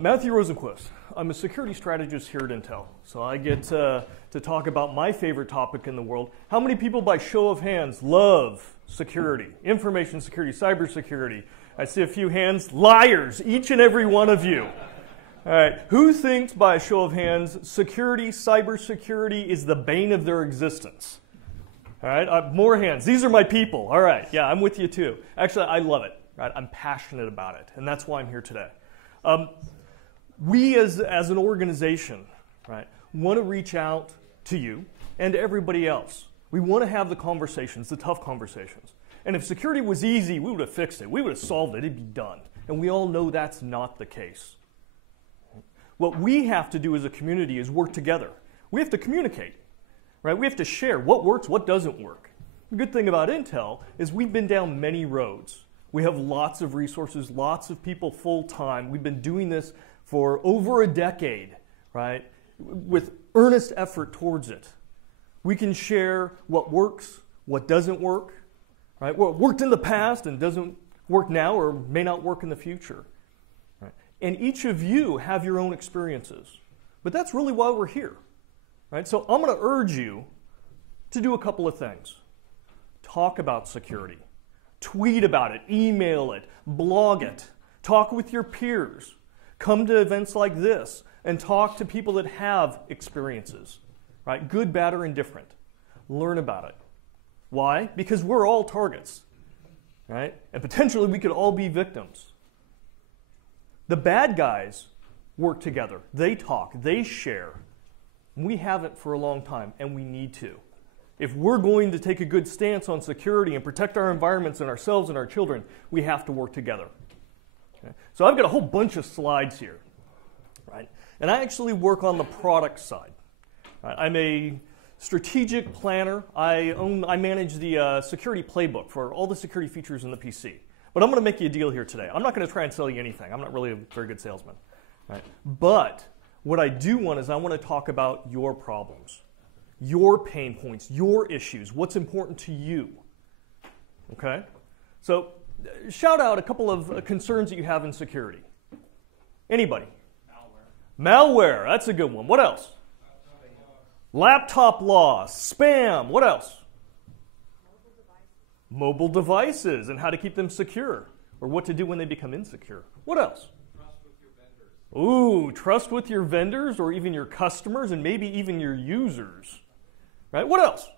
Matthew Rosenquist. I'm a security strategist here at Intel, so I get to talk about my favorite topic in the world. How many people, by show of hands, love security, information security, cybersecurity? I see a few hands. Liars, each and every one of you. All right, who thinks, by a show of hands, security, cybersecurity is the bane of their existence? All right, more hands. These are my people. All right, yeah, I'm with you too. Actually, I love it. Right? I'm passionate about it, and that's why I'm here today. We as an organization, right, want to reach out to you and to everybody else. We want to have the conversations, the tough conversations. And if security was easy, we would have fixed it. We would have solved it. It'd be done. And we all know that's not the case. What we have to do as a community is work together. We have to communicate. Right? We have to share what works, what doesn't work. The good thing about Intel is we've been down many roads. We have lots of resources, lots of people full-time. We've been doing this for over a decade, right, with earnest effort towards it. We can share what works, what doesn't work, right? What worked in the past and doesn't work now or may not work in the future. Right? And each of you have your own experiences. But that's really why we're here. Right? So I'm going to urge you to do a couple of things. Talk about security. Tweet about it, email it, blog it. Talk with your peers. Come to events like this and talk to people that have experiences. Right? Good, bad, or indifferent. Learn about it. Why? Because we're all targets. Right? And potentially we could all be victims. The bad guys work together. They talk. They share. We haven't for a long time, and we need to. If we're going to take a good stance on security and protect our environments and ourselves and our children, we have to work together. Okay? So I've got a whole bunch of slides here. Right? And I actually work on the product side. Right? I'm a strategic planner. I manage the security playbook for all the security features in the PC. But I'm going to make you a deal here today. I'm not going to try and sell you anything. I'm not really a very good salesman. Right? But what I do want is I want to talk about your problems, your pain points, your issues, what's important to you. Okay? So shout out a couple of concerns that you have in security. Anybody? Malware, that's a good one. What else? Laptop loss, spam, what else? Mobile devices and how to keep them secure, or what to do when they become insecure. What else? Ooh, trust with your vendors or even your customers and maybe even your users. Right? What else?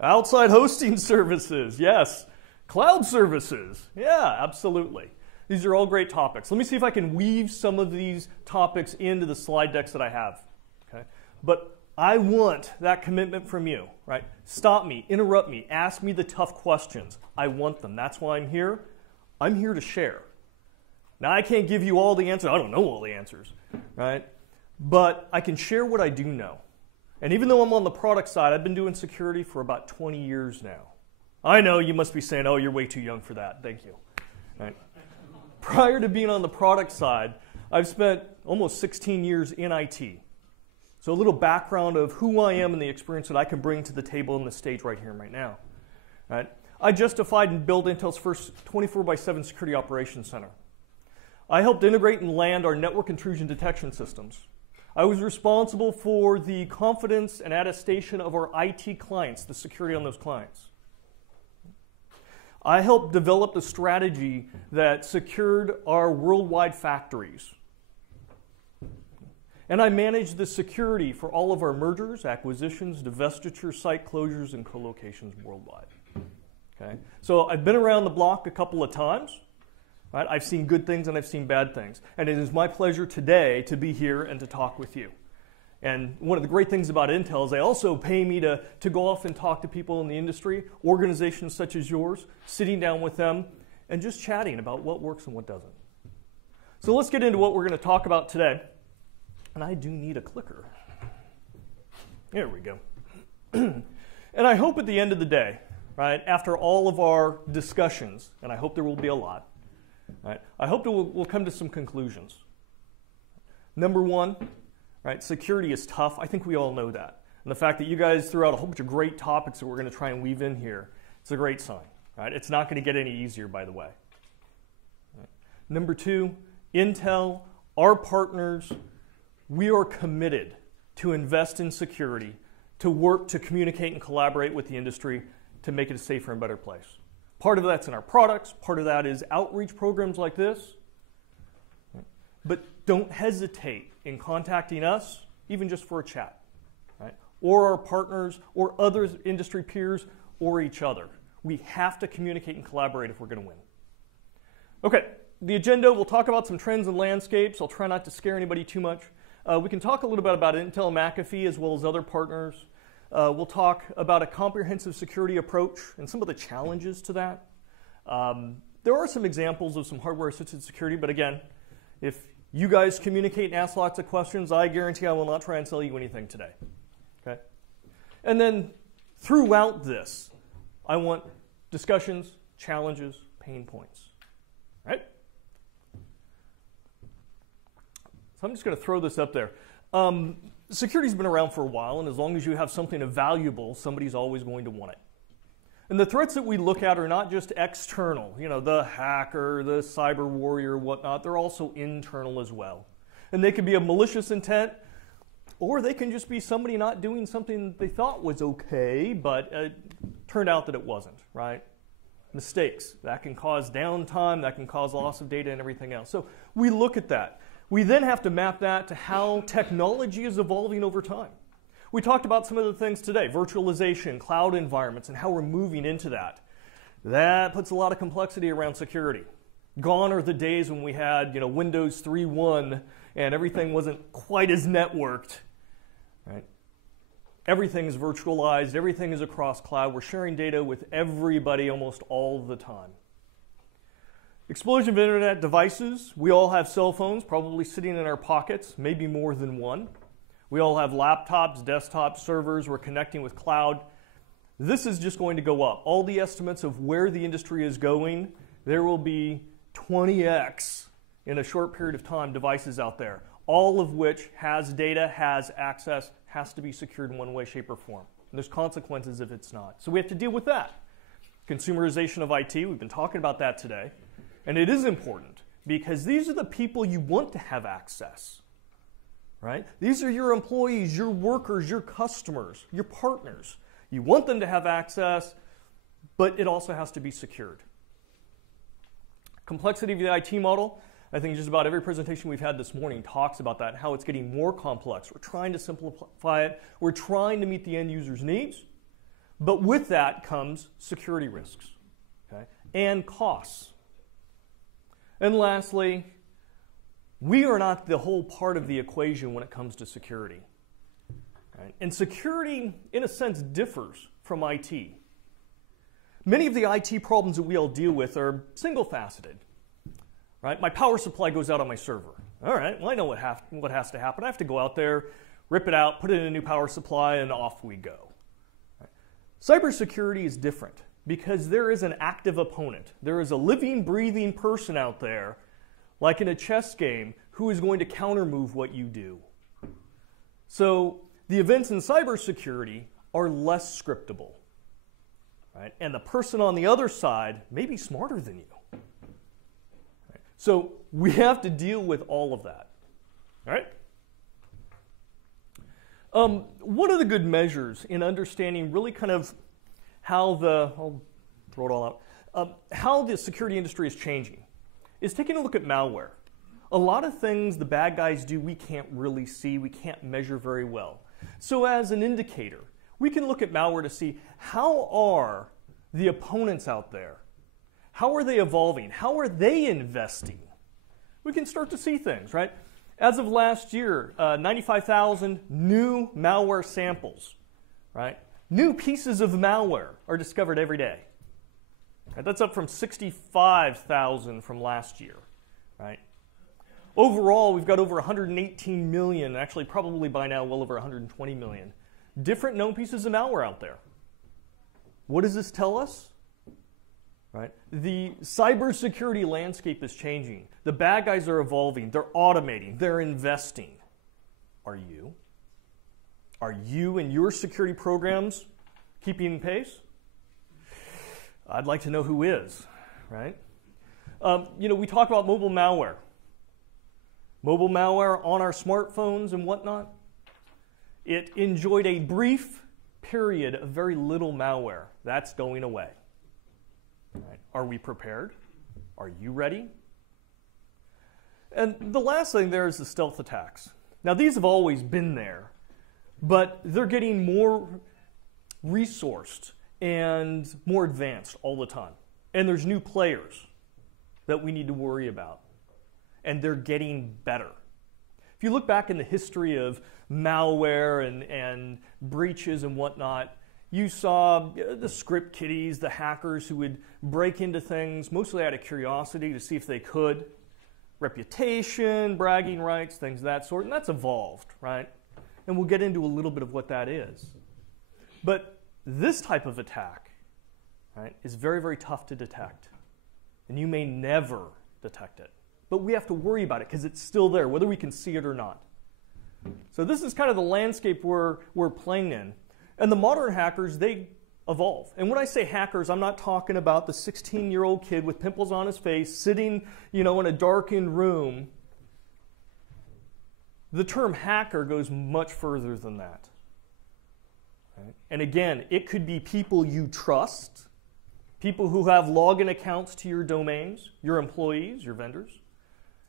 Outside hosting services, yes. Cloud services, yeah, absolutely. These are all great topics. Let me see if I can weave some of these topics into the slide decks that I have. Okay? But I want that commitment from you, right? Stop me, interrupt me, ask me the tough questions. I want them. That's why I'm here. I'm here to share. Now, I can't give you all the answers. I don't know all the answers, right? But I can share what I do know. And even though I'm on the product side, I've been doing security for about 20 years now. I know you must be saying, oh, you're way too young for that. Thank you. Right? Prior to being on the product side, I've spent almost 16 years in IT. So a little background of who I am and the experience that I can bring to the table on the stage right here and right now. Right? I justified and built Intel's first 24/7 security operations center. I helped integrate and land our network intrusion detection systems. I was responsible for the confidence and attestation of our IT clients, the security on those clients. I helped develop the strategy that secured our worldwide factories. And I managed the security for all of our mergers, acquisitions, divestitures, site closures, and co-locations worldwide. Okay? So I've been around the block a couple of times. Right? I've seen good things and I've seen bad things. And it is my pleasure today to be here and to talk with you. And one of the great things about Intel is they also pay me to go off and talk to people in the industry, organizations such as yours, sitting down with them and just chatting about what works and what doesn't. So let's get into what we're going to talk about today. And I do need a clicker. There we go. And I hope at the end of the day, right, after all of our discussions, and I hope there will be a lot, right, I hope that we'll come to some conclusions. Number one, right, security is tough. I think we all know that. And the fact that you guys threw out a whole bunch of great topics that we're going to try and weave in here, it's a great sign. Right? It's not going to get any easier, by the way. Right. Number two, Intel, our partners, we are committed to invest in security, to work to communicate and collaborate with the industry to make it a safer and better place. Part of that's in our products, part of that is outreach programs like this. But don't hesitate in contacting us, even just for a chat, right? Or our partners, or other industry peers, or each other. We have to communicate and collaborate if we're going to win. Okay, the agenda, we'll talk about some trends and landscapes. I'll try not to scare anybody too much. We can talk a little bit about Intel and McAfee as well as other partners. We'll talk about a comprehensive security approach and some of the challenges to that. There are some examples of some hardware-assisted security, but again, if you guys communicate and ask lots of questions, I guarantee I will not try and sell you anything today. Okay? And then throughout this, I want discussions, challenges, pain points. Right? So I'm just going to throw this up there. Security's been around for a while, and as long as you have something of valuable, somebody's always going to want it. And the threats that we look at are not just external, you know, the hacker, the cyber warrior, whatnot. They're also internal as well. And they can be of malicious intent, or they can just be somebody not doing something they thought was okay, but it turned out that it wasn't, right? Mistakes. That can cause downtime, that can cause loss of data and everything else. So we look at that. We then have to map that to how technology is evolving over time. We talked about some of the things today, virtualization, cloud environments, and how we're moving into that. That puts a lot of complexity around security. Gone are the days when we had, you know, Windows 3.1 and everything wasn't quite as networked, right? Everything is virtualized, everything is across cloud. We're sharing data with everybody almost all the time. Explosion of internet devices. We all have cell phones probably sitting in our pockets, maybe more than one. We all have laptops, desktops, servers. We're connecting with cloud. This is just going to go up. All the estimates of where the industry is going, there will be 20x in a short period of time devices out there, all of which has data, has access, has to be secured in one way, shape, or form. And there's consequences if it's not. So we have to deal with that. Consumerization of IT, we've been talking about that today. And it is important because these are the people you want to have access, right? These are your employees, your workers, your customers, your partners. You want them to have access, but it also has to be secured. Complexity of the IT model. I think just about every presentation we've had this morning talks about that, how it's getting more complex. We're trying to simplify it. We're trying to meet the end user's needs. But with that comes security risks, okay, and costs. And lastly, we are not the whole part of the equation when it comes to security. Right? And security, in a sense, differs from IT. Many of the IT problems that we all deal with are single-faceted. Right? My power supply goes out on my server. All right, well, I know what has to happen. I have to go out there, rip it out, put it in a new power supply, and off we go. Right? Cybersecurity is different because there is an active opponent. There is a living, breathing person out there, like in a chess game, who is going to counter-move what you do. So the events in cybersecurity are less scriptable. Right? And the person on the other side may be smarter than you. Right? So we have to deal with all of that. All right? One of the good measures in understanding really kind of how I'll throw it all out, how the security industry is changing is taking a look at malware. A lot of things the bad guys do we can't really see, we can't measure very well. So as an indicator, we can look at malware to see how are the opponents out there? How are they evolving? How are they investing? We can start to see things, right? As of last year, 95,000 new malware samples, right? New pieces of malware are discovered every day. Right? That's up from 65,000 from last year, right? Overall, we've got over 118 million, actually probably by now well over 120 million, different known pieces of malware out there. What does this tell us? Right? The cybersecurity landscape is changing. The bad guys are evolving. They're automating. They're investing. Are you? Are you and your security programs keeping pace? I'd like to know who is, right? We talk about mobile malware. Mobile malware on our smartphones and whatnot. It enjoyed a brief period of very little malware. That's going away. Right. Are we prepared? Are you ready? And the last thing there is the stealth attacks. Now, these have always been there, but they're getting more resourced and more advanced all the time. And there's new players that we need to worry about. And they're getting better. If you look back in the history of malware and breaches and whatnot, you saw the script kiddies, the hackers who would break into things mostly out of curiosity to see if they could. Reputation, bragging rights, things of that sort, and that's evolved, right? And we'll get into a little bit of what that is. But this type of attack, right, is very, very tough to detect. And you may never detect it. But we have to worry about it because it's still there, whether we can see it or not. So this is kind of the landscape we're playing in. And the modern hackers, they evolve. And when I say hackers, I'm not talking about the 16-year-old kid with pimples on his face sitting, in a darkened room. The term hacker goes much further than that. Right? And again, it could be people you trust, people who have login accounts to your domains, your employees, your vendors.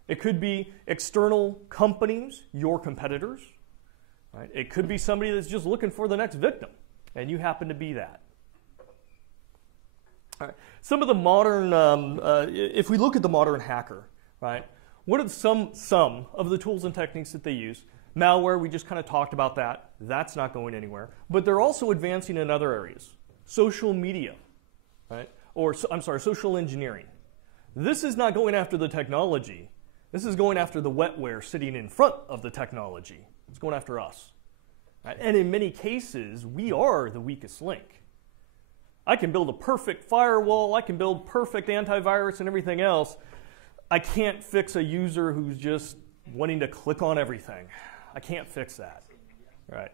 It could be external companies, your competitors. Right? It could be somebody that's just looking for the next victim, and you happen to be that. All right. Some of the modern, if we look at the modern hacker, right, what are some of the tools and techniques that they use? Malware, we just kind of talked about that. That's not going anywhere. But they're also advancing in other areas. Social media, right? Or, I'm sorry, social engineering. This is not going after the technology. This is going after the wetware sitting in front of the technology. It's going after us. Right? And in many cases, we are the weakest link. I can build a perfect firewall. I can build perfect antivirus and everything else. I can't fix a user who's just wanting to click on everything. I can't fix that. Right?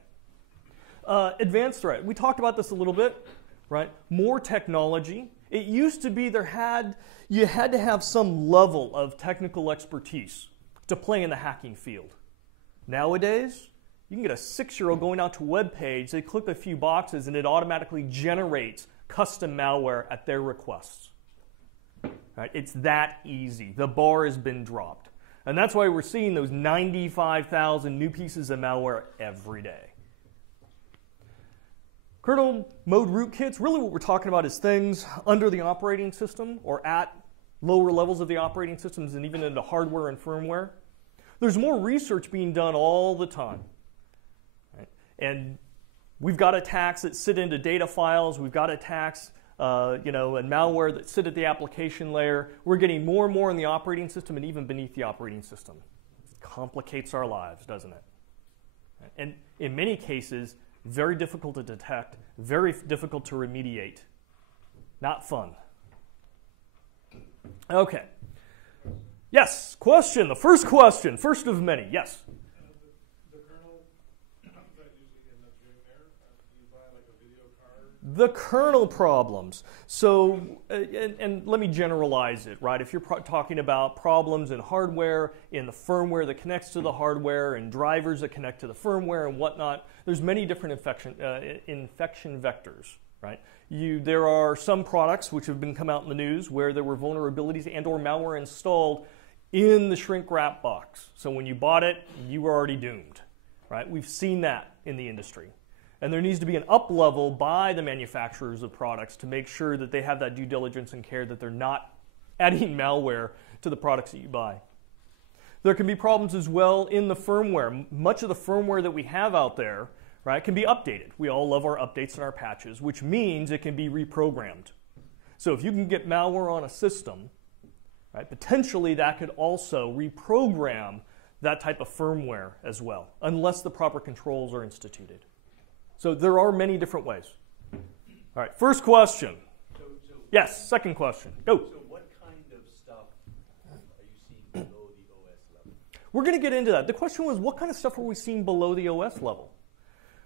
Advanced threat. We talked about this a little bit. Right? More technology. It used to be you had to have some level of technical expertise to play in the hacking field. Nowadays, you can get a 6-year-old going out to a web page, they click a few boxes, and it automatically generates custom malware at their requests. Right? It's that easy. The bar has been dropped. And that's why we're seeing those 95,000 new pieces of malware every day. Kernel mode rootkits, really what we're talking about is things under the operating system or at lower levels of the operating systems and even into hardware and firmware. There's more research being done all the time. Right? And we've got attacks that sit into data files. We've got attacks and malware that sit at the application layer. We're getting more and more in the operating system and even beneath the operating system. It complicates our lives, doesn't it? And in many cases, very difficult to detect, very difficult to remediate. Not fun. Okay. Yes, question. The first question, first of many. Yes? The kernel, that usually ends up doing there, do you buy like a video card? The kernel problems. So, and let me generalize it, right? If you're talking about problems in hardware, in the firmware that connects to the hardware, and drivers that connect to the firmware and whatnot, there's many different infection vectors, right? There are some products which have been come out in the news where there were vulnerabilities and or malware installed in the shrink wrap box. So when you bought it, you were already doomed, right? We've seen that in the industry. And there needs to be an up level by the manufacturers of products to make sure that they have that due diligence and care that they're not adding malware to the products that you buy. There can be problems as well in the firmware. Much of the firmware that we have out there, right, can be updated. We all love our updates and our patches, which means it can be reprogrammed. So if you can get malware on a system, right, potentially that could also reprogram that type of firmware as well, unless the proper controls are instituted. So there are many different ways. All right, first question. Yes, second question. Go. So what kind of stuff are you seeing below the OS level? We're going to get into that. The question was, what kind of stuff are we seeing below the OS level?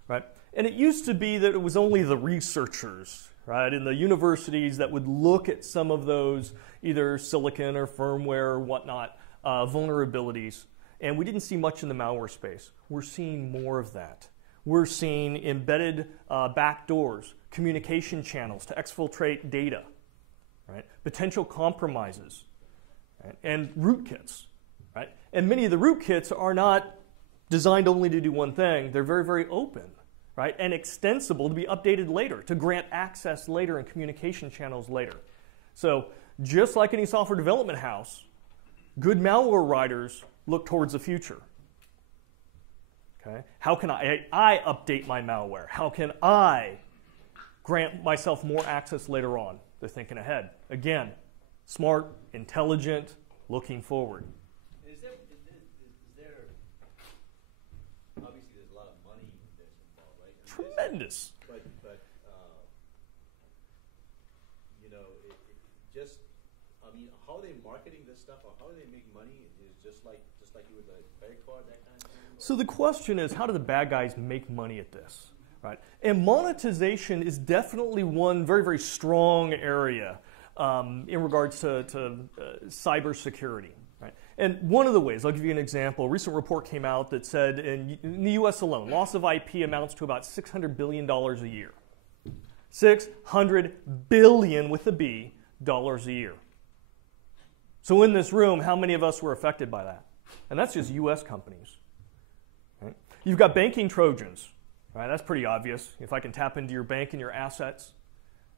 Right? And it used to be that it was only the researchers, right, in the universities that would look at some of those either silicon or firmware or whatnot vulnerabilities And we didn't see much in the malware space. We're seeing more of that. We're seeing embedded backdoors, communication channels to exfiltrate data, right? Potential compromises, right? And rootkits. Right? And many of the rootkits are not designed only to do one thing. They're very, very open, right? And extensible to be updated later, to grant access later and communication channels later. So just like any software development house, good malware writers look towards the future. Okay? How can I update my malware? How can I grant myself more access later on? They're thinking ahead. Again, smart, intelligent, looking forward. Is there obviously there's a lot of money in this involved, right? Tremendous. But you know, just, I mean, how are they marketing this stuff, or how do they make money? Is just like you with the credit card, that kind of thing? So the question is, how do the bad guys make money at this? Right? And monetization is definitely one very, very strong area in regards to cybersecurity. Right? And one of the ways, I'll give you an example. A recent report came out that said in the US alone, loss of IP amounts to about $600 billion a year. $600 billion with a B dollars a year. So in this room, how many of us were affected by that? And that's just US companies. Right? You've got banking Trojans. Right? That's pretty obvious. If I can tap into your bank and your assets.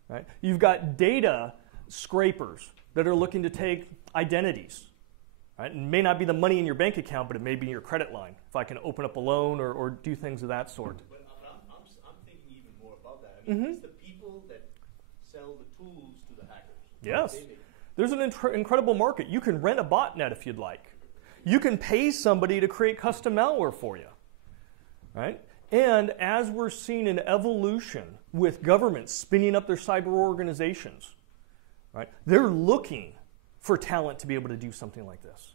Right? You've got data scrapers that are looking to take identities. Right? It may not be the money in your bank account, but it may be your credit line. If I can open up a loan or do things of that sort. But I'm thinking even more above that. I mean, it's the people that sell the tools to the hackers. Yes. There's an incredible market. You can rent a botnet if you'd like. You can pay somebody to create custom malware for you. Right? And as we're seeing an evolution with governments spinning up their cyber organizations, right, they're looking for talent to be able to do something like this.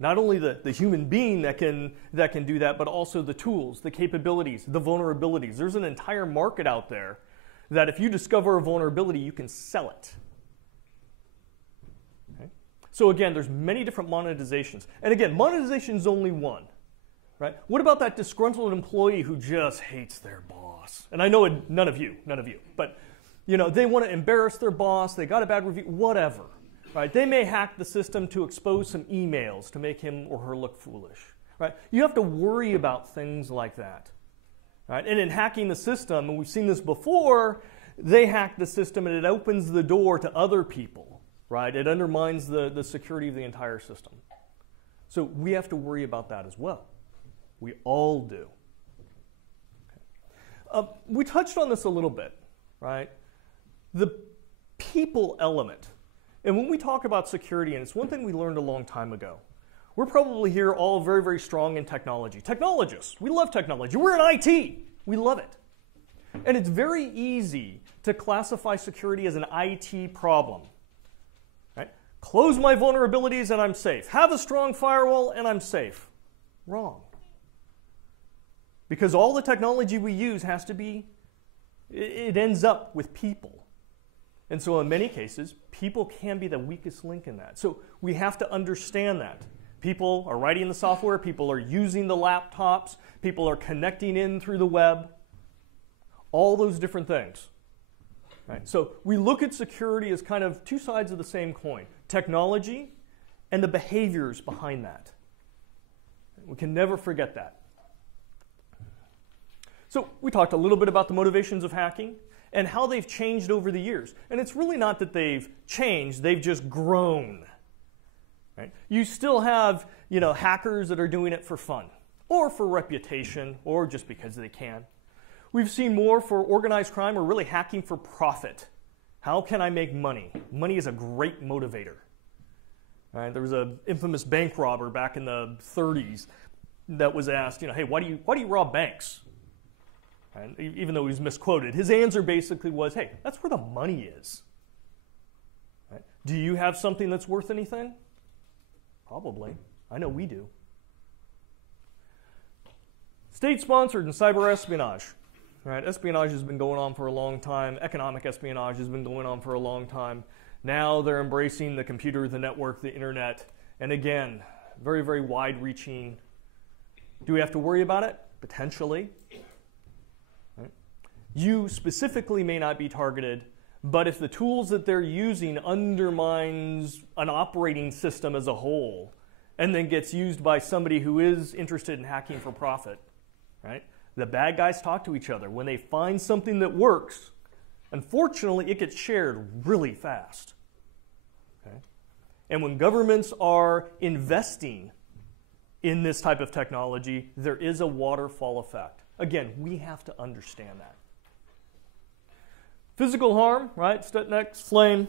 Not only the human being that can do that, but also the tools, the capabilities, the vulnerabilities. There's an entire market out there that if you discover a vulnerability, you can sell it. Okay? So again, there's many different monetizations. And again, monetization is only one. Right? What about that disgruntled employee who just hates their boss? And I know none of you, but they want to embarrass their boss, they got a bad review, whatever. Right? They may hack the system to expose some emails to make him or her look foolish. Right? You have to worry about things like that. Right? And in hacking the system, and we've seen this before, they hack the system and it opens the door to other people. Right? It undermines the security of the entire system. So we have to worry about that as well. We all do. Okay. We touched on this a little bit, right? The people element. And when we talk about security, and it's one thing we learned a long time ago, we're probably here all very, very strong in technology. Technologists, we love technology. We're in IT. We love it. And it's very easy to classify security as an IT problem. Right? Close my vulnerabilities and I'm safe. Have a strong firewall and I'm safe. Wrong. Because all the technology we use has to be, it ends up with people. And so in many cases, people can be the weakest link in that. So we have to understand that. People are writing the software, people are using the laptops, people are connecting in through the web, all those different things. Right? So we look at security as kind of two sides of the same coin. Technology and the behaviors behind that. We can never forget that. So we talked a little bit about the motivations of hacking and how they've changed over the years. And it's really not that they've changed, they've just grown. Right? You still have, hackers that are doing it for fun or for reputation or just because they can. We've seen more for organized crime or really hacking for profit. How can I make money? Money is a great motivator. Right? There was an infamous bank robber back in the 30s that was asked, hey, why do you rob banks? And even though he was misquoted, his answer basically was, hey, that's where the money is. Right? Do you have something that's worth anything? Probably. I know we do. State-sponsored and cyber espionage. Right? Espionage has been going on for a long time. Economic espionage has been going on for a long time. Now they're embracing the computer, the network, the internet. And again, Very, very wide-reaching. Do we have to worry about it? Potentially. Right? You specifically may not be targeted, but if the tools that they're using undermines an operating system as a whole, and then gets used by somebody who is interested in hacking for profit, right? The bad guys talk to each other. When they find something that works, unfortunately, it gets shared really fast. Okay? And when governments are investing in this type of technology, there is a waterfall effect. Again, we have to understand that. Physical harm, right? Next, flame.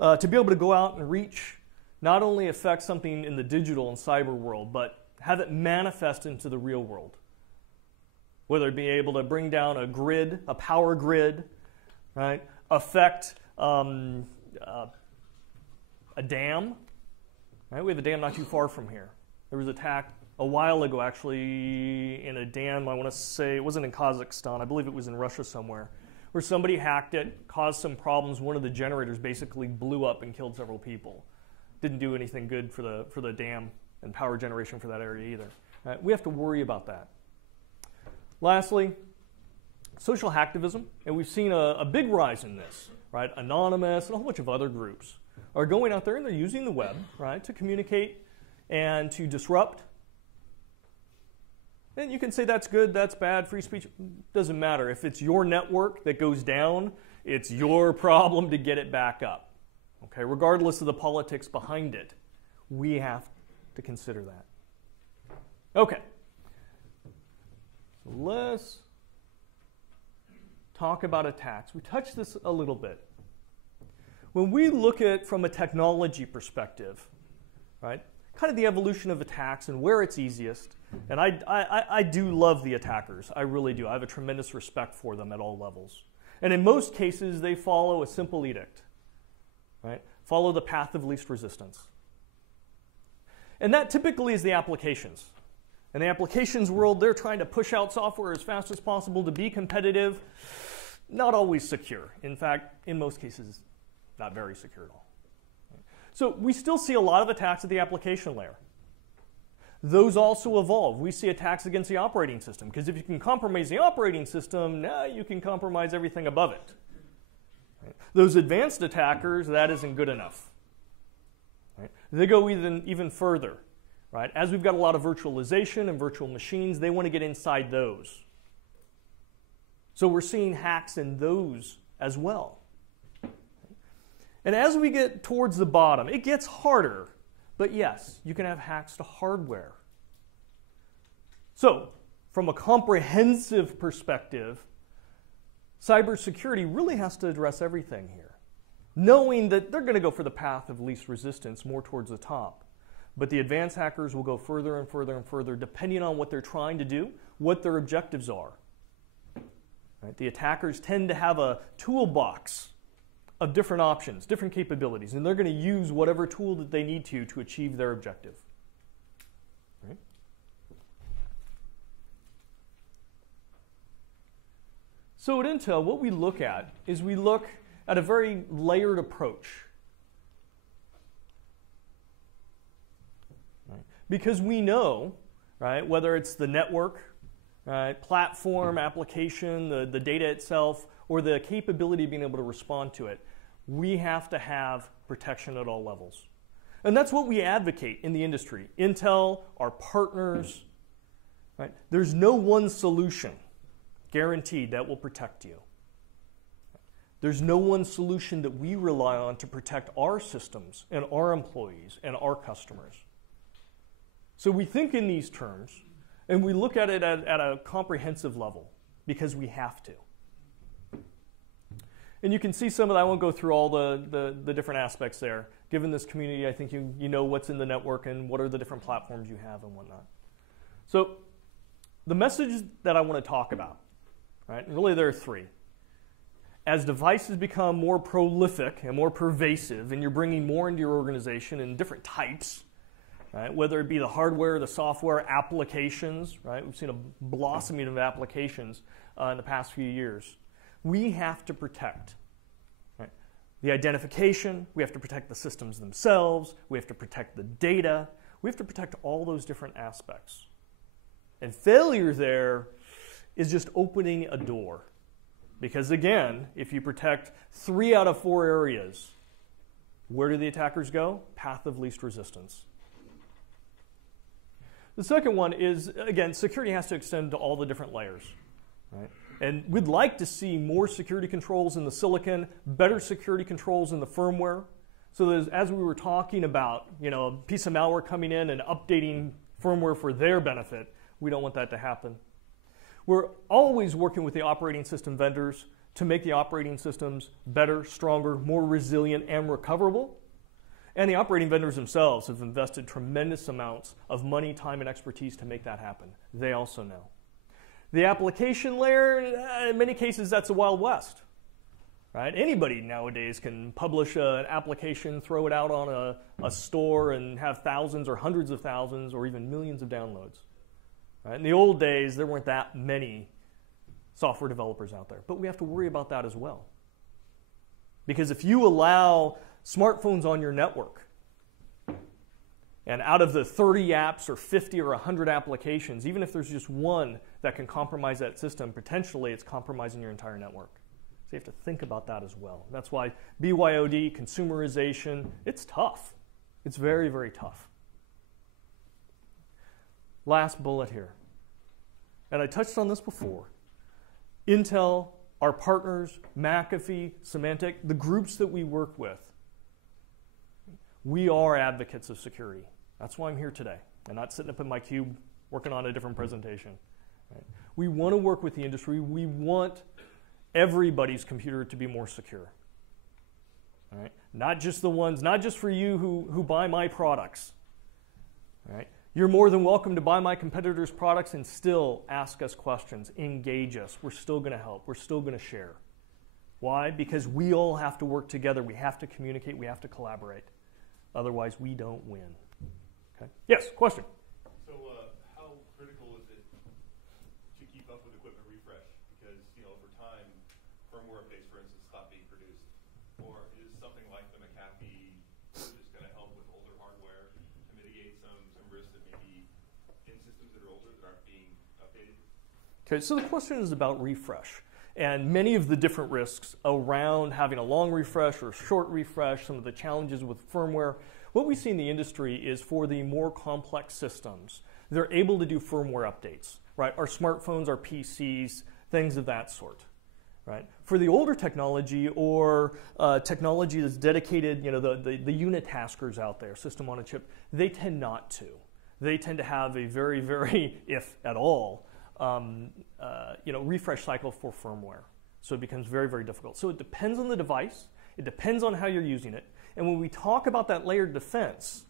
To be able to go out and reach not only affect something in the digital and cyber world, but have it manifest into the real world. Whether it be able to bring down a grid, a power grid, right? Affect a dam. Right? We have a dam not too far from here. There was an attack a while ago, actually, in a dam. I want to say it wasn't in Kazakhstan. I believe it was in Russia somewhere, where somebody hacked it, caused some problems. One of the generators basically blew up and killed several people. Didn't do anything good for the dam and power generation for that area either. Right? We have to worry about that. Lastly, social hacktivism, and we've seen a big rise in this. Right? Anonymous and a whole bunch of other groups are going out there and they're using the web, right, to communicate and to disrupt. And you can say that's good, that's bad, free speech. Doesn't matter. If it's your network that goes down, it's your problem to get it back up. Okay, regardless of the politics behind it, we have to consider that. Okay, so let's talk about attacks. We touched this a little bit. When we look at from a technology perspective, right, kind of the evolution of attacks and where it's easiest, and I do love the attackers. I really do. I have a tremendous respect for them at all levels. And in most cases, they follow a simple edict. Right? Follow the path of least resistance. And that typically is the applications. In the applications world, they're trying to push out software as fast as possible to be competitive. Not always secure. In fact, in most cases, not very secure at all. So we still see a lot of attacks at the application layer. Those also evolve. We see attacks against the operating system, because if you can compromise the operating system, now you can compromise everything above it. Those advanced attackers, that isn't good enough. Right? They go even further. Right? As we've got a lot of virtualization and virtual machines, they want to get inside those. So we're seeing hacks in those as well. And as we get towards the bottom, it gets harder. But yes, you can have hacks to hardware. So, from a comprehensive perspective, cybersecurity really has to address everything here, knowing that they're going to go for the path of least resistance, more towards the top. But the advanced hackers will go further and further and further, depending on what they're trying to do, what their objectives are. Right? The attackers tend to have a toolbox of different options, different capabilities, and they're going to use whatever tool that they need to achieve their objective. Right? So at Intel, what we look at is we look at a very layered approach. Right? Because we know, right, whether it's the network, right, platform, application, the data itself, or the capability of being able to respond to it, we have to have protection at all levels. And that's what we advocate in the industry. Intel, our partners, right? There's no one solution guaranteed that will protect you. There's no one solution that we rely on to protect our systems and our employees and our customers. So we think in these terms, and we look at it at a comprehensive level because we have to. And you can see some of that. I won't go through all the different aspects there. Given this community, I think you know what's in the network and what are the different platforms you have and whatnot. So the message that I want to talk about, right, and really there are three. As devices become more prolific and more pervasive, and you're bringing more into your organization in different types, right, whether it be the hardware, the software, applications, right, we've seen a blossoming of applications in the past few years. We have to protect, right, the identification. We have to protect the systems themselves. We have to protect the data. We have to protect all those different aspects. And failure there is just opening a door. Because again, if you protect 3 out of 4 areas, where do the attackers go? Path of least resistance. The second one is, again, security has to extend to all the different layers. Right? And we'd like to see more security controls in the silicon, better security controls in the firmware. So that as we were talking about, a piece of malware coming in and updating firmware for their benefit, we don't want that to happen. We're always working with the operating system vendors to make the operating systems better, stronger, more resilient, and recoverable. And the operating vendors themselves have invested tremendous amounts of money, time, and expertise to make that happen. They also know. The application layer, in many cases, that's the Wild West. Right? Anybody nowadays can publish an application, throw it out on a store, and have thousands or hundreds of thousands or even millions of downloads. Right? In the old days, there weren't that many software developers out there. But we have to worry about that as well. Because if you allow smartphones on your network, and out of the 30 apps or 50 or 100 applications, even if there's just one that can compromise that system, potentially it's compromising your entire network. So you have to think about that as well. That's why BYOD, consumerization, it's tough. It's very, very tough. Last bullet here. And I touched on this before. Intel, our partners, McAfee, Symantec, the groups that we work with, we are advocates of security. That's why I'm here today. I'm not sitting up in my cube working on a different presentation. Right? We want to work with the industry. We want everybody's computer to be more secure. All right? Not just the ones, not just for you who buy my products. All right? You're more than welcome to buy my competitors' products and still ask us questions, engage us. We're still going to help. We're still going to share. Why? Because we all have to work together. We have to communicate. We have to collaborate. Otherwise, we don't win. Okay? Yes, question? So how critical is it to keep up with equipment refresh? Because, over time, firmware updates, for instance, stop being produced. Or is something like the McAfee just going to help with older hardware to mitigate some risks that may be in systems that are older that aren't being updated? Okay, so the question is about refresh. And many of the different risks around having a long refresh or short refresh, some of the challenges with firmware. What we see in the industry is for the more complex systems, they're able to do firmware updates, right? Our smartphones, our PCs, things of that sort, right? For the older technology or technology that's dedicated, the unitaskers out there, system on a chip, they tend not to. They tend to have a very, very, if at all, refresh cycle for firmware. So it becomes very, very difficult. So it depends on the device. It depends on how you're using it. And when we talk about that layered defense,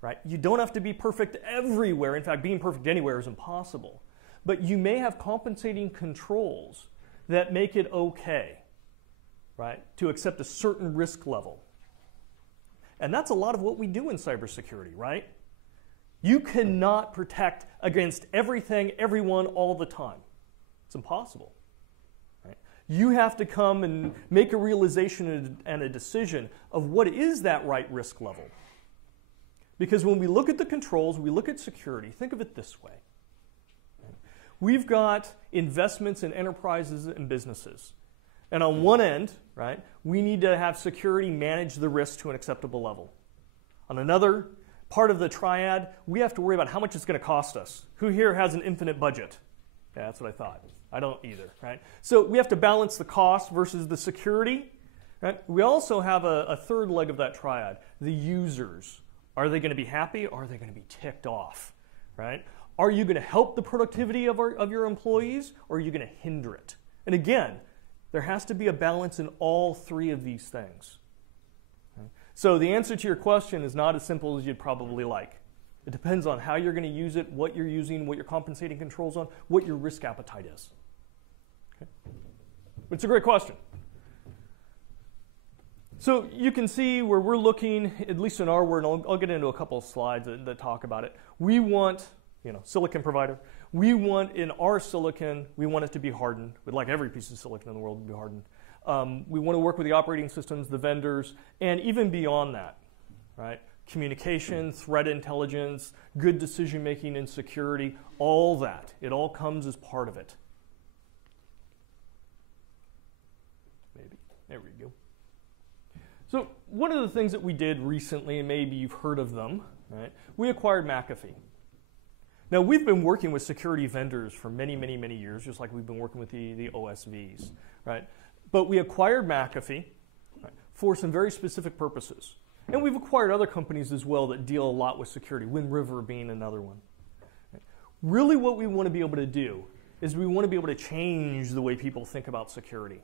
right, you don't have to be perfect everywhere. In fact, being perfect anywhere is impossible. But you may have compensating controls that make it okay, right, to accept a certain risk level. And that's a lot of what we do in cybersecurity, right? You cannot protect against everything, everyone, all the time. It's impossible. Right? You have to come and make a realization and a decision of what is that right risk level. Because when we look at the controls, we look at security, think of it this way. We've got investments in enterprises and businesses. And on one end, right, we need to have security manage the risk to an acceptable level. On another part of the triad, we have to worry about how much it's going to cost us. Who here has an infinite budget? Yeah, that's what I thought. I don't either, right? So we have to balance the cost versus the security. Right? We also have a third leg of that triad, the users. Are they going to be happy or are they going to be ticked off, right? Are you going to help the productivity of your employees or are you going to hinder it? And again, there has to be a balance in all three of these things. Okay? So the answer to your question is not as simple as you'd probably like. It depends on how you're going to use it, what you're using, what your compensating controls on, what your risk appetite is. Okay? It's a great question. So you can see where we're looking, at least in our world, and I'll get into a couple of slides that talk about it. We want, silicon provider. We want in our silicon, we want it to be hardened. We'd like every piece of silicon in the world to be hardened. We want to work with the operating systems, the vendors, and even beyond that, right? communication, threat intelligence, good decision making and security, all that. It all comes as part of it. Maybe. There we go. So one of the things that we did recently, and maybe you've heard of them, right? We acquired McAfee. Now, we've been working with security vendors for many, many, many years, just like we've been working with the OSVs, right? But we acquired McAfee, right, for some very specific purposes. And we've acquired other companies as well that deal a lot with security, Wind River being another one. Right? Really what we want to be able to do is we want to be able to change the way people think about security.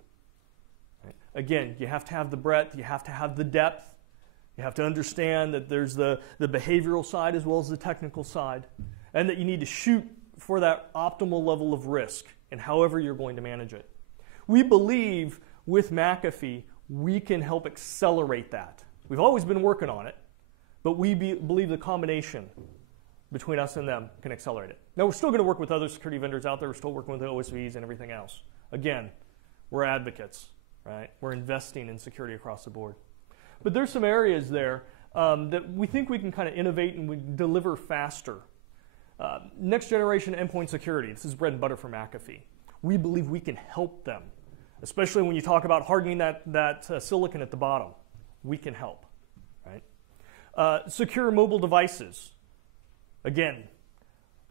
Right? Again, you have to have the breadth, you have to have the depth, you have to understand that there's the behavioral side as well as the technical side, and that you need to shoot for that optimal level of risk and however you're going to manage it. We believe with McAfee, we can help accelerate that. We've always been working on it, but we believe the combination between us and them can accelerate it. Now, we're still going to work with other security vendors out there. We're still working with the OSVs and everything else. Again, we're advocates, right? We're investing in security across the board. But there's some areas there that we think we can kind of innovate and we deliver faster. Next generation endpoint security. This is bread and butter for McAfee. We believe we can help them, especially when you talk about hardening that silicon at the bottom. We can help, right? Secure mobile devices. Again,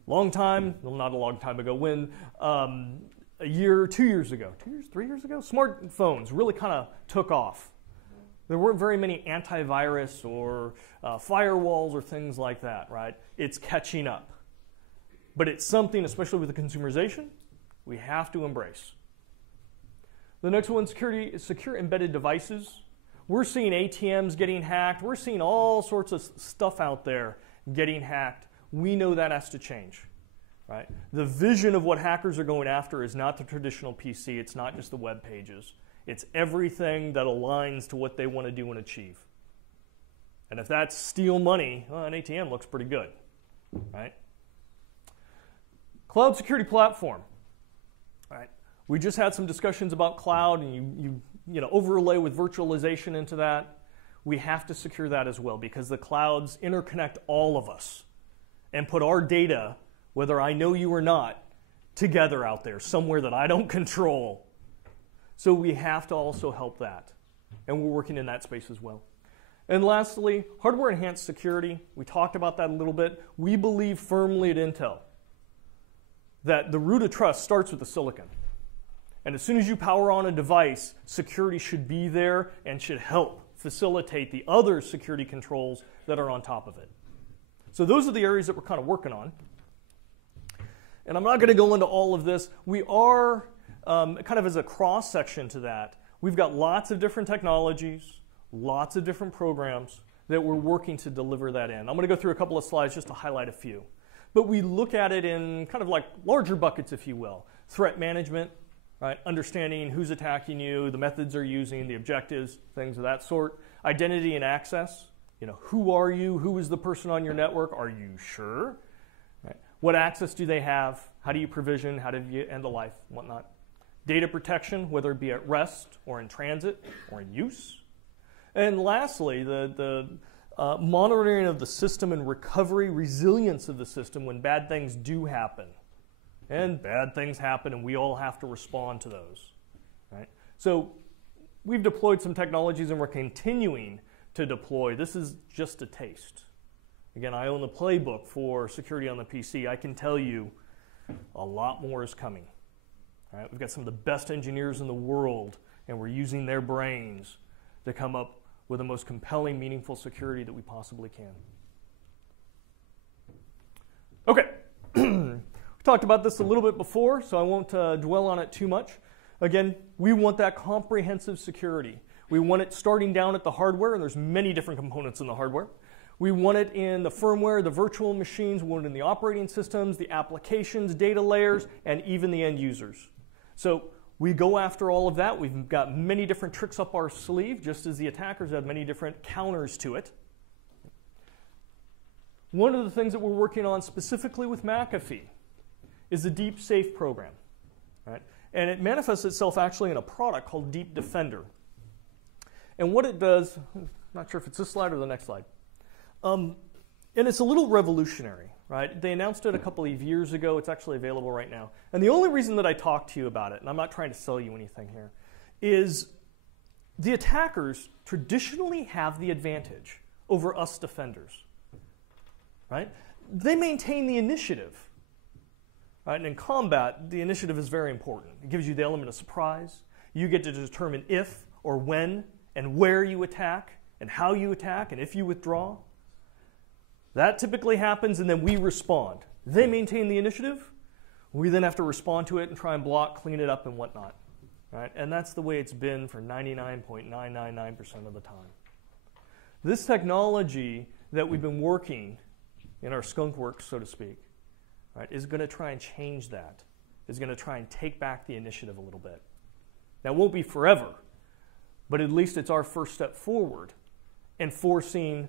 long time, well, not a long time ago, when a year, 2 years ago, 2 years, 3 years ago, smartphones really kind of took off. There weren't very many antivirus or firewalls or things like that, right? It's catching up. But it's something, especially with the consumerization, we have to embrace. The next one, security, is secure embedded devices. We're seeing ATMs getting hacked. We're seeing all sorts of stuff out there getting hacked. We know that has to change, right? The vision of what hackers are going after is not the traditional PC. It's not just the web pages. It's everything that aligns to what they want to do and achieve. And if that's steal money, well, an ATM looks pretty good, right? Cloud security platform, right? We just had some discussions about cloud, and you know, overlay with virtualization into that. We have to secure that as well because the clouds interconnect all of us and put our data, whether I know you or not, together out there somewhere that I don't control. So we have to also help that, and we're working in that space as well. And lastly, hardware enhanced security. We talked about that a little bit. We believe firmly at Intel that the root of trust starts with the silicon. And as soon as you power on a device, security should be there and should help facilitate the other security controls that are on top of it. So those are the areas that we're kind of working on. And I'm not going to go into all of this. We are, kind of as a cross-section to that, we've got lots of different technologies, lots of different programs that we're working to deliver that in. I'm going to go through a couple of slides just to highlight a few. But we look at it in kind of like larger buckets, if you will. Threat management, right? Understanding who's attacking you, the methods they're using, the objectives, things of that sort. Identity and access. You know, who are you? Who is the person on your network? Are you sure? Right? What access do they have? How do you provision? How do you end the life? Whatnot. Data protection, whether it be at rest or in transit or in use. And lastly, the monitoring of the system and recovery, resilience of the system when bad things do happen. And bad things happen, and we all have to respond to those. Right? So we've deployed some technologies, and we're continuing to deploy. This is just a taste. Again, I own the playbook for security on the PC. I can tell you a lot more is coming. All right? We've got some of the best engineers in the world, and we're using their brains to come up with the most compelling, meaningful security that we possibly can. Okay. We talked about this a little bit before, so I won't dwell on it too much. Again, we want that comprehensive security. We want it starting down at the hardware, and there's many different components in the hardware. We want it in the firmware, the virtual machines, we want it in the operating systems, the applications, data layers, and even the end users. So we go after all of that. We've got many different tricks up our sleeve, just as the attackers have many different counters to it. One of the things that we're working on specifically with McAfee is the Deep Safe program. Right? And it manifests itself actually in a product called Deep Defender. And what it does, I'm not sure if it's this slide or the next slide. And it's a little revolutionary, right? They announced it a couple of years ago. It's actually available right now. And the only reason that I talk to you about it, and I'm not trying to sell you anything here, is the attackers traditionally have the advantage over us defenders, right? They maintain the initiative, right? And in combat, the initiative is very important. It gives you the element of surprise. You get to determine if or when and where you attack and how you attack and if you withdraw. That typically happens, and then we respond. They maintain the initiative. We then have to respond to it and try and block, clean it up, and whatnot. Right? And that's the way it's been for 99.999% of the time. This technology that we've been working in our skunk works, so to speak, right, is going to try and change that. Is going to try and take back the initiative a little bit. Now, it won't be forever, but at least it's our first step forward in forcing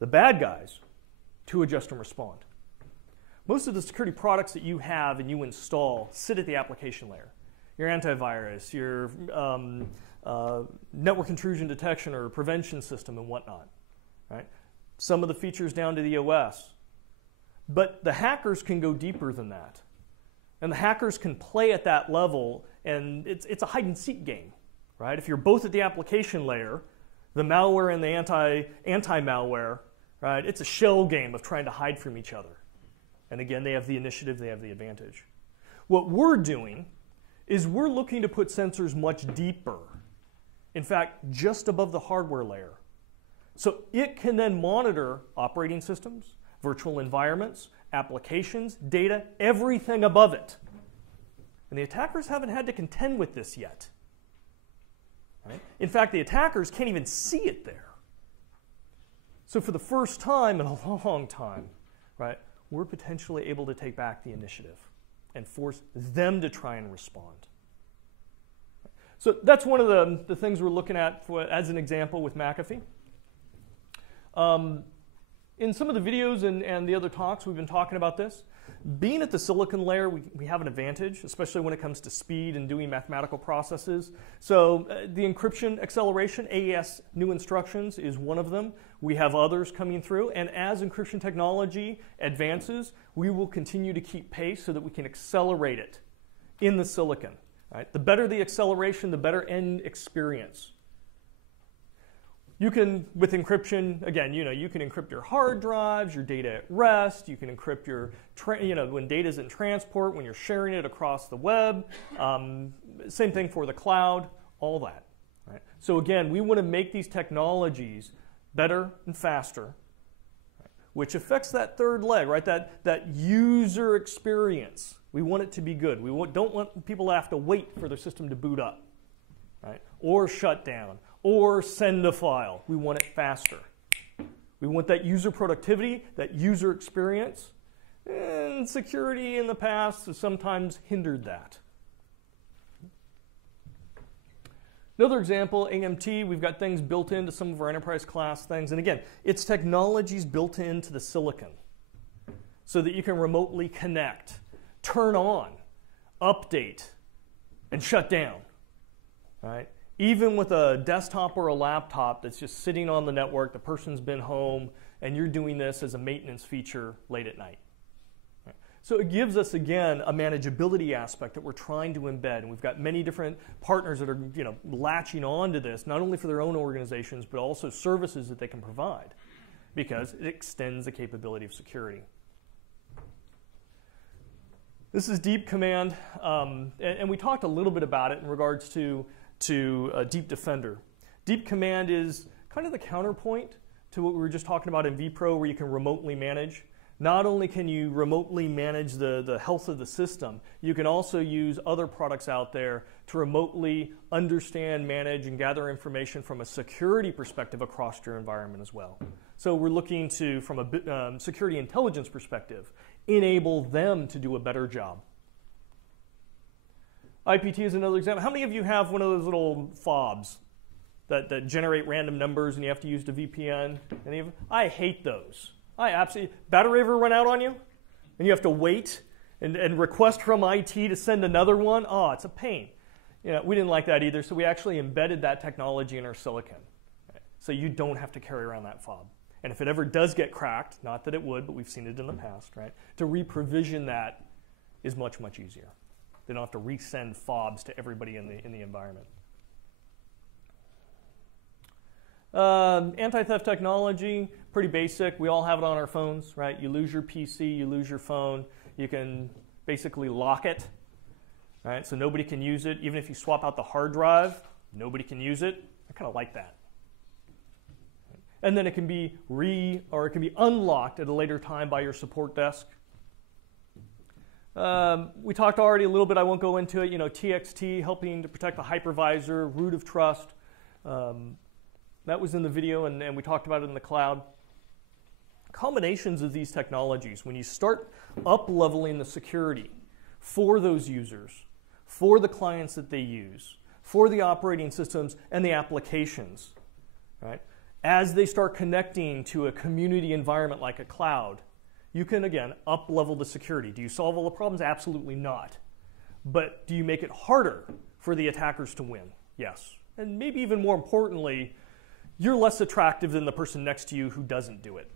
the bad guys to adjust and respond. Most of the security products that you have and you install sit at the application layer. Your antivirus, your network intrusion detection or prevention system and whatnot. Right? Some of the features down to the OS. But the hackers can go deeper than that. And the hackers can play at that level, and it's a hide-and-seek game. Right? If you're both at the application layer, the malware and the anti-malware, right, it's a shell game of trying to hide from each other. And again, they have the initiative, they have the advantage. What we're doing is we're looking to put sensors much deeper. In fact, just above the hardware layer. So it can then monitor operating systems, virtual environments, applications, data, everything above it. And the attackers haven't had to contend with this yet. Right? In fact, the attackers can't even see it there. So for the first time in a long time, right, we're potentially able to take back the initiative and force them to try and respond. So that's one of the things we're looking at as an example with McAfee. In some of the videos and the other talks, we've been talking about this. Being at the silicon layer, we have an advantage, especially when it comes to speed and doing mathematical processes. So the encryption acceleration, AES new instructions, is one of them. We have others coming through. And as encryption technology advances, we will continue to keep pace so that we can accelerate it in the silicon. Right? The better the acceleration, the better end experience. You can, with encryption, again, you can encrypt your hard drives, your data at rest. You can encrypt your, when data's in transport, when you're sharing it across the web. Same thing for the cloud, all that. Right? So again, we want to make these technologies better and faster, right? Which affects that third leg, right? That user experience. We want it to be good. We don't want people to have to wait for their system to boot up, right? Or shut down. Or send a file. We want it faster. We want that user productivity, that user experience. And security in the past has sometimes hindered that. Another example, AMT, we've got things built into some of our enterprise class things. And again, it's technologies built into the silicon so that you can remotely connect, turn on, update, and shut down. Right? Even with a desktop or a laptop that's just sitting on the network, the person's been home, and you're doing this as a maintenance feature late at night. Right? So it gives us, again, a manageability aspect that we're trying to embed. And we've got many different partners that are latching on to this, not only for their own organizations, but also services that they can provide, because it extends the capability of security. This is Deep Command, and we talked a little bit about it in regards to Deep Defender. Deep Command is kind of the counterpoint to what we were just talking about in vPro, where you can remotely manage. Not only can you remotely manage the health of the system, you can also use other products out there to remotely understand, manage, and gather information from a security perspective across your environment as well. So we're looking to, from a security intelligence perspective, enable them to do a better job. IPT is another example. How many of you have one of those little fobs that generate random numbers and you have to use the VPN? Any of them? I hate those. I absolutely. Battery ever run out on you? And you have to wait and request from IT to send another one? Oh, it's a pain. We didn't like that either, so we actually embedded that technology in our silicon. So you don't have to carry around that fob. And if it ever does get cracked, not that it would, but we've seen it in the past, right? To re-provision that is much, much easier. They don't have to resend fobs to everybody in the environment. Anti-theft technology, pretty basic. We all have it on our phones, right? You lose your PC, you lose your phone. You can basically lock it, right? So nobody can use it. Even if you swap out the hard drive, nobody can use it. I kind of like that. And then it can be unlocked at a later time by your support desk. We talked already a little bit, I won't go into it, TXT, helping to protect the hypervisor, root of trust. That was in the video, and we talked about it in the cloud. Combinations of these technologies, when you start up-leveling the security for those users, for the clients that they use, for the operating systems and the applications, right? As they start connecting to a community environment like a cloud, you can, again, up-level the security. Do you solve all the problems? Absolutely not. But do you make it harder for the attackers to win? Yes. And maybe even more importantly, you're less attractive than the person next to you who doesn't do it.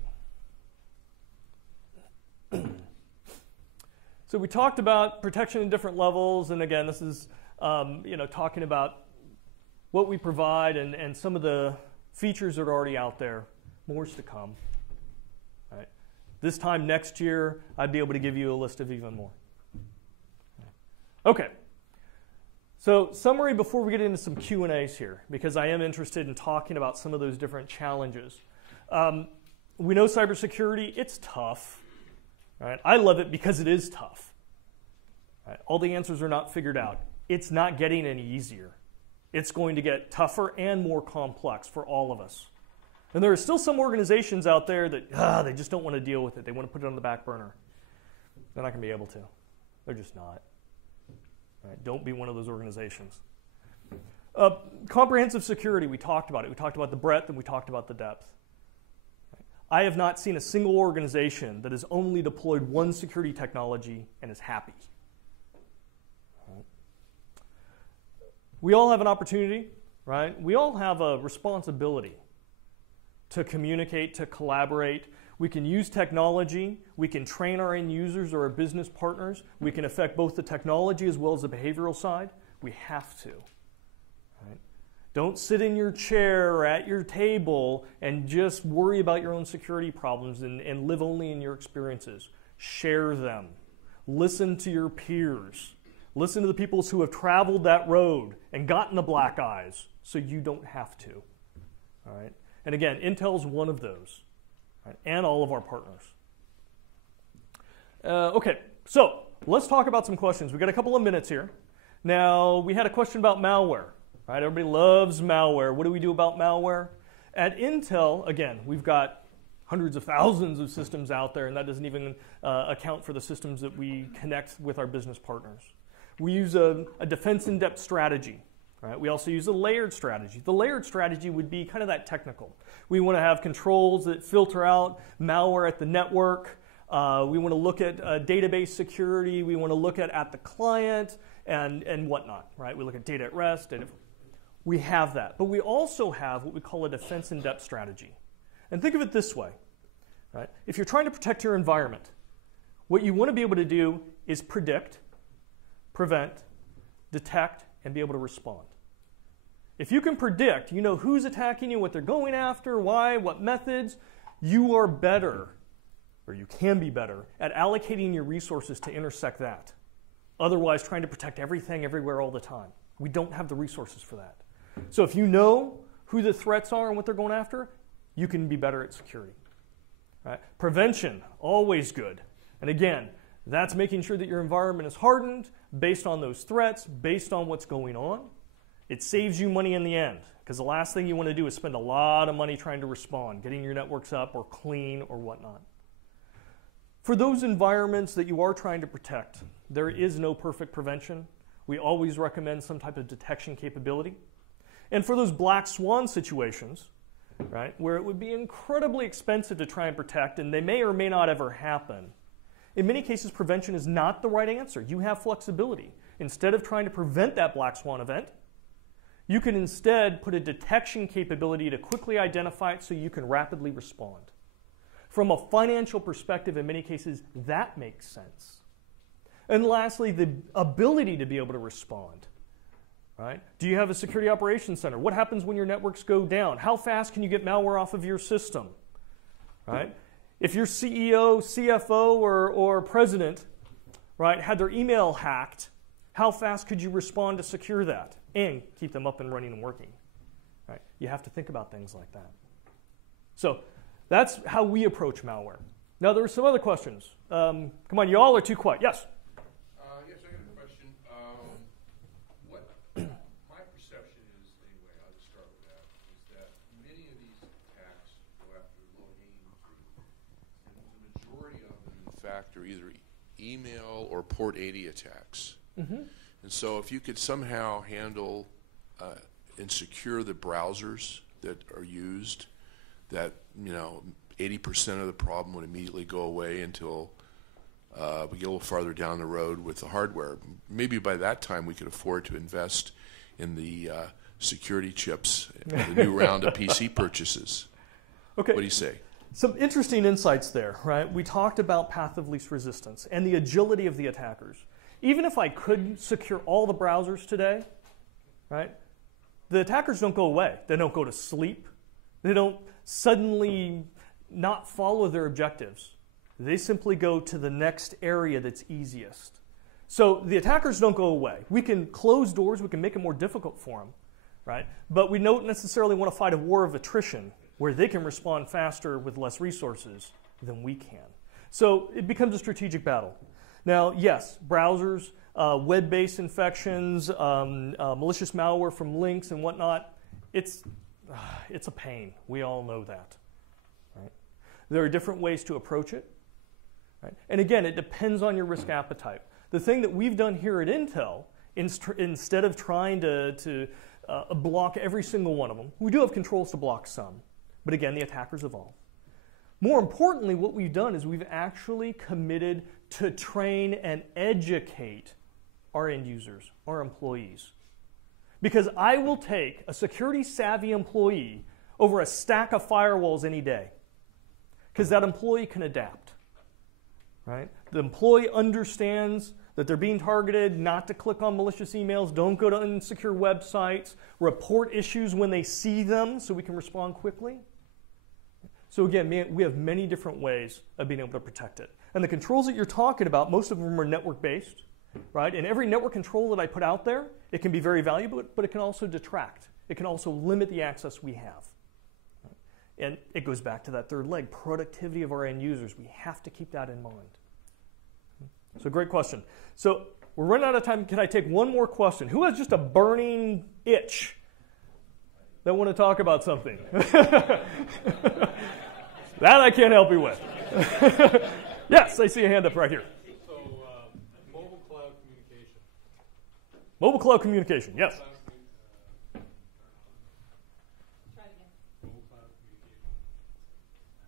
So we talked about protection at different levels, and again, this is talking about what we provide and some of the features that are already out there. More's to come. Right. This time next year, I'd be able to give you a list of even more. Okay. So summary before we get into some Q&As here, because I am interested in talking about some of those different challenges. We know cybersecurity, it's tough. Right? I love it because it is tough. Right? All the answers are not figured out. It's not getting any easier. It's going to get tougher and more complex for all of us. And there are still some organizations out there that they just don't want to deal with it. They want to put it on the back burner. They're not going to be able to. They're just not. Right? Don't be one of those organizations. Comprehensive security, we talked about it. We talked about the breadth and we talked about the depth. I have not seen a single organization that has only deployed one security technology and is happy. We all have an opportunity, right? We all have a responsibility to communicate, to collaborate. We can use technology. We can train our end users or our business partners. We can affect both the technology as well as the behavioral side. We have to. Right? Don't sit in your chair or at your table and just worry about your own security problems and live only in your experiences. Share them. Listen to your peers. Listen to the people who have traveled that road and gotten the black eyes so you don't have to. All right? And again, Intel's one of those, right? And all of our partners. Okay, so let's talk about some questions. We've got a couple of minutes here. Now, we had a question about malware. Right? Everybody loves malware. What do we do about malware? At Intel, again, we've got hundreds of thousands of systems out there, and that doesn't even account for the systems that we connect with our business partners. We use a defense in-depth strategy. Right? We also use a layered strategy. The layered strategy would be kind of that technical. We want to have controls that filter out malware at the network. We want to look at database security. We want to look at the client and whatnot. Right? We look at data at rest. We have that. But we also have what we call a defense in-depth strategy. And think of it this way. Right? If you're trying to protect your environment, what you want to be able to do is predict, prevent, detect, and be able to respond. If you can predict, you know who's attacking you, what they're going after, why, what methods, you are better, or you can be better, at allocating your resources to intersect that. Otherwise, trying to protect everything, everywhere, all the time. We don't have the resources for that. So if you know who the threats are and what they're going after, you can be better at security. Right? Prevention, always good. And again, that's making sure that your environment is hardened based on those threats, based on what's going on. It saves you money in the end, because the last thing you want to do is spend a lot of money trying to respond, getting your networks up or clean or whatnot. For those environments that you are trying to protect, there is no perfect prevention. We always recommend some type of detection capability. And for those black swan situations, right, where it would be incredibly expensive to try and protect, and they may or may not ever happen, in many cases, prevention is not the right answer. You have flexibility. Instead of trying to prevent that black swan event, you can instead put a detection capability to quickly identify it so you can rapidly respond. From a financial perspective, in many cases, that makes sense. And lastly, the ability to be able to respond. Right? Do you have a security operations center? What happens when your networks go down? How fast can you get malware off of your system? Right? If your CEO, CFO, or president, right, had their email hacked, how fast could you respond to secure that and keep them up and running and working? Right? You have to think about things like that. So that's how we approach malware. Now, there are some other questions. Come on, you all are too quiet. Yes? Yes, I got a question. My perception is, anyway, I'll just start with that, is that many of these attacks go after low-hanging fruit. And the majority of them, in fact, are either email or port 80 attacks. Mm-hmm. And so if you could somehow handle and secure the browsers that are used, that 80% of the problem would immediately go away until we get a little farther down the road with the hardware. Maybe by that time we could afford to invest in the security chips, the new round of PC purchases. Okay. What do you say? Some interesting insights there, right? We talked about path of least resistance and the agility of the attackers. Even if I could secure all the browsers today, right, the attackers don't go away. They don't go to sleep. They don't suddenly not follow their objectives. They simply go to the next area that's easiest. So the attackers don't go away. We can close doors. We can make it more difficult for them, right? But we don't necessarily want to fight a war of attrition where they can respond faster with less resources than we can. So it becomes a strategic battle. Now, yes, browsers, web-based infections, malicious malware from links and whatnot, it's a pain. We all know that. Right? There are different ways to approach it. Right? And again, it depends on your risk appetite. The thing that we've done here at Intel, instead of trying to block every single one of them, we do have controls to block some. But again, the attackers evolve. More importantly, what we've done is we've actually committed to train and educate our end users, our employees. Because I will take a security-savvy employee over a stack of firewalls any day. Because that employee can adapt. Right? The employee understands that they're being targeted, not to click on malicious emails, don't go to insecure websites, report issues when they see them so we can respond quickly. So again, we have many different ways of being able to protect it. And the controls that you're talking about, most of them are network-based, right? And every network control that I put out there, it can be very valuable, but it can also detract. It can also limit the access we have. And it goes back to that third leg, productivity of our end users. We have to keep that in mind. So great question. So we're running out of time. Can I take one more question? Who has just a burning itch that want to talk about something? That I can't help you with. Yes, I see a hand up right here. So, mobile cloud communication. Mobile cloud communication, yes. Try it again. Mobile cloud communication.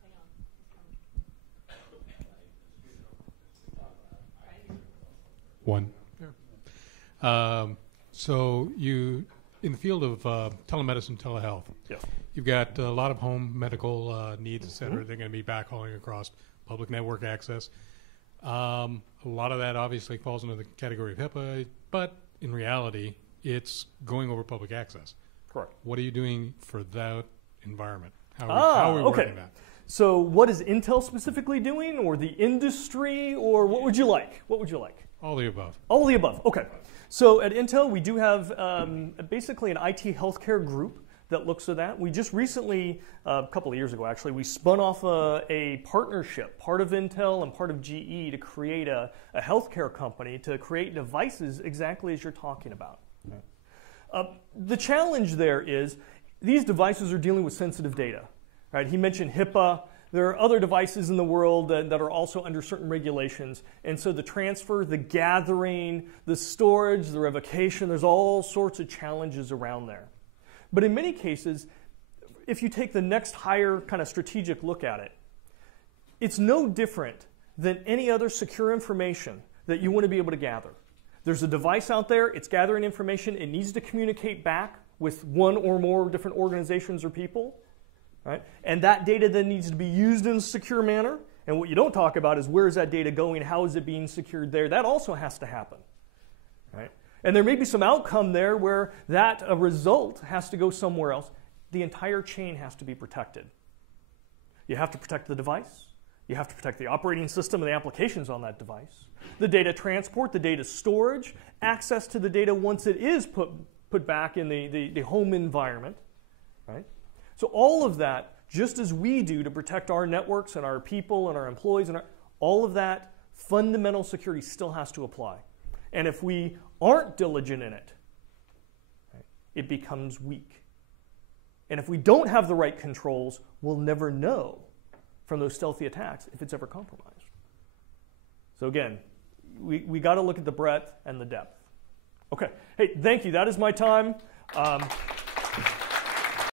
Hang on. One. So you, in the field of telemedicine, telehealth, yes. You've got a lot of home medical needs, et cetera. They're going to be backhauling across public network access. A lot of that obviously falls into the category of HIPAA, but in reality, it's going over public access. Correct. What are you doing for that environment? How are we working that? So what is Intel specifically doing, or the industry, or what would you like? What would you like? All the above. All the above, okay. So at Intel, we do have basically an IT healthcare group that looks at that. We just recently, a couple of years ago actually, we spun off a partnership, part of Intel and part of GE, to create a healthcare company to create devices exactly as you're talking about. The challenge there is these devices are dealing with sensitive data. Right? He mentioned HIPAA. There are other devices in the world that are also under certain regulations. And so the transfer, the gathering, the storage, the revocation, there's all sorts of challenges around there. But in many cases, if you take the next higher kind of strategic look at it, it's no different than any other secure information that you want to be able to gather. There's a device out there, it's gathering information, it needs to communicate back with one or more different organizations or people. right? And that data then needs to be used in a secure manner. And what you don't talk about is where is that data going? How is it being secured there? That also has to happen, right? And there may be some outcome there where that result has to go somewhere else. The entire chain has to be protected. You have to protect the device. You have to protect the operating system and the applications on that device. The data transport, the data storage, access to the data once it is put back in the home environment, right? So all of that, just as we do to protect our networks and our people and our employees, and all of that fundamental security still has to apply. And if we aren't diligent in it, right, it becomes weak. And if we don't have the right controls, we'll never know from those stealthy attacks if it's ever compromised. So again, we got to look at the breadth and the depth. Okay, hey, thank you. That is my time.